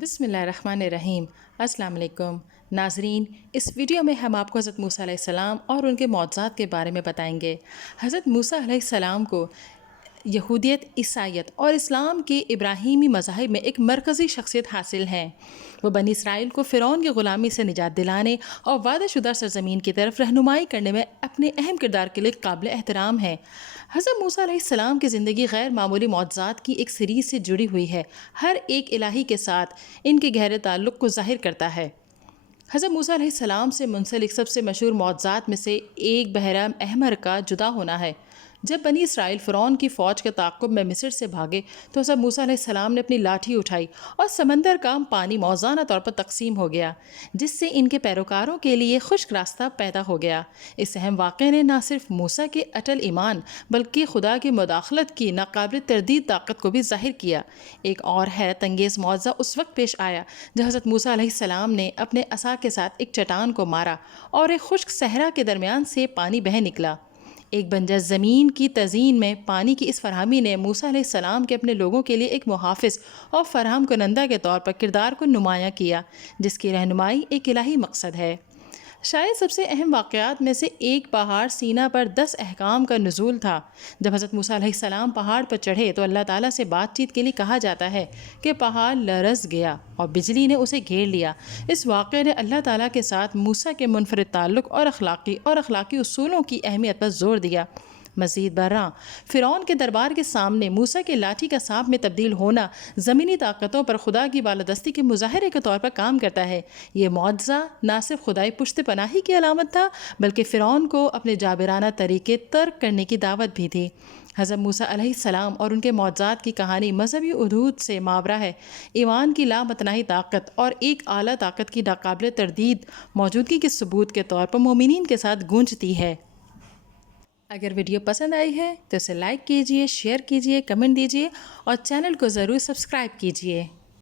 بسم اللہ الرحمن الرحیم۔ السلام علیکم ناظرین، اس ویڈیو میں ہم آپ کو حضرت موسیٰ علیہ السلام اور ان کے معجزات کے بارے میں بتائیں گے۔ حضرت موسیٰ علیہ السلام کو یہودیت، عیسائیت اور اسلام کے ابراہیمی مذاہب میں ایک مرکزی شخصیت حاصل ہے۔ وہ بنی اسرائیل کو فرعون کی غلامی سے نجات دلانے اور وعدہ شدہ سرزمین کی طرف رہنمائی کرنے میں اپنے اہم کردار کے لیے قابل احترام ہیں۔ حضرت موسیٰ علیہ السلام کی زندگی غیر معمولی معجزات کی ایک سیریز سے جڑی ہوئی ہے، ہر ایک الہی کے ساتھ ان کے گہرے تعلق کو ظاہر کرتا ہے۔ حضرت موسیٰ علیہ السلام سے منسلک سب سے مشہور معجزات میں سے ایک بحیرہ احمر کا جدا ہونا ہے۔ جب بنی اسرائیل فرعون کی فوج کے تعاقب میں مصر سے بھاگے تو حضرت موسیٰ علیہ السلام نے اپنی لاٹھی اٹھائی اور سمندر کا پانی موزانہ طور پر تقسیم ہو گیا، جس سے ان کے پیروکاروں کے لیے خشک راستہ پیدا ہو گیا۔ اس اہم واقعے نے نہ صرف موسیٰ کے اٹل ایمان بلکہ خدا کی مداخلت کی ناقابل تردید طاقت کو بھی ظاہر کیا۔ ایک اور حیرت انگیز معجزہ اس وقت پیش آیا جب حضرت موسیٰ علیہ السلام نے اپنے عصا کے ساتھ ایک چٹان کو مارا اور ایک خشک صحرا کے درمیان سے پانی بہہ نکلا۔ ایک بنجر زمین کی تزئین میں پانی کی اس فراہمی نے موسیٰ علیہ السلام کے اپنے لوگوں کے لیے ایک محافظ اور فراہم کنندہ کے طور پر کردار کو نمایاں کیا، جس کی رہنمائی ایک الہی مقصد ہے۔ شاید سب سے اہم واقعات میں سے ایک پہاڑ سینا پر 10 احکام کا نزول تھا۔ جب حضرت موسیٰ علیہ السلام پہاڑ پر چڑھے تو اللہ تعالیٰ سے بات چیت کے لیے کہا جاتا ہے کہ پہاڑ لرز گیا اور بجلی نے اسے گھیر لیا۔ اس واقعے نے اللہ تعالیٰ کے ساتھ موسیٰ کے منفرد تعلق اور اخلاقی اصولوں کی اہمیت پر زور دیا۔ مزید برآں فرعون کے دربار کے سامنے موسیٰ کے لاٹھی کا سانپ میں تبدیل ہونا زمینی طاقتوں پر خدا کی بالادستی کے مظاہرے کے طور پر کام کرتا ہے۔ یہ معجزہ نہ صرف خدائی پشت پناہی کی علامت تھا بلکہ فرعون کو اپنے جابرانہ طریقے ترک کرنے کی دعوت بھی تھی۔ حضرت موسیٰ علیہ السلام اور ان کے معجزات کی کہانی مذہبی حدود سے ماورا ہے، ایمان کی لامتناہی طاقت اور ایک اعلیٰ طاقت کی ناقابل تردید موجودگی کے ثبوت کے طور پر مومنین کے ساتھ گونجتی ہے۔ اگر ویڈیو پسند آئی ہے تو اسے لائک کیجئے، شیئر کیجئے، کمنٹ دیجئے اور چینل کو ضرور سبسکرائب کیجئے۔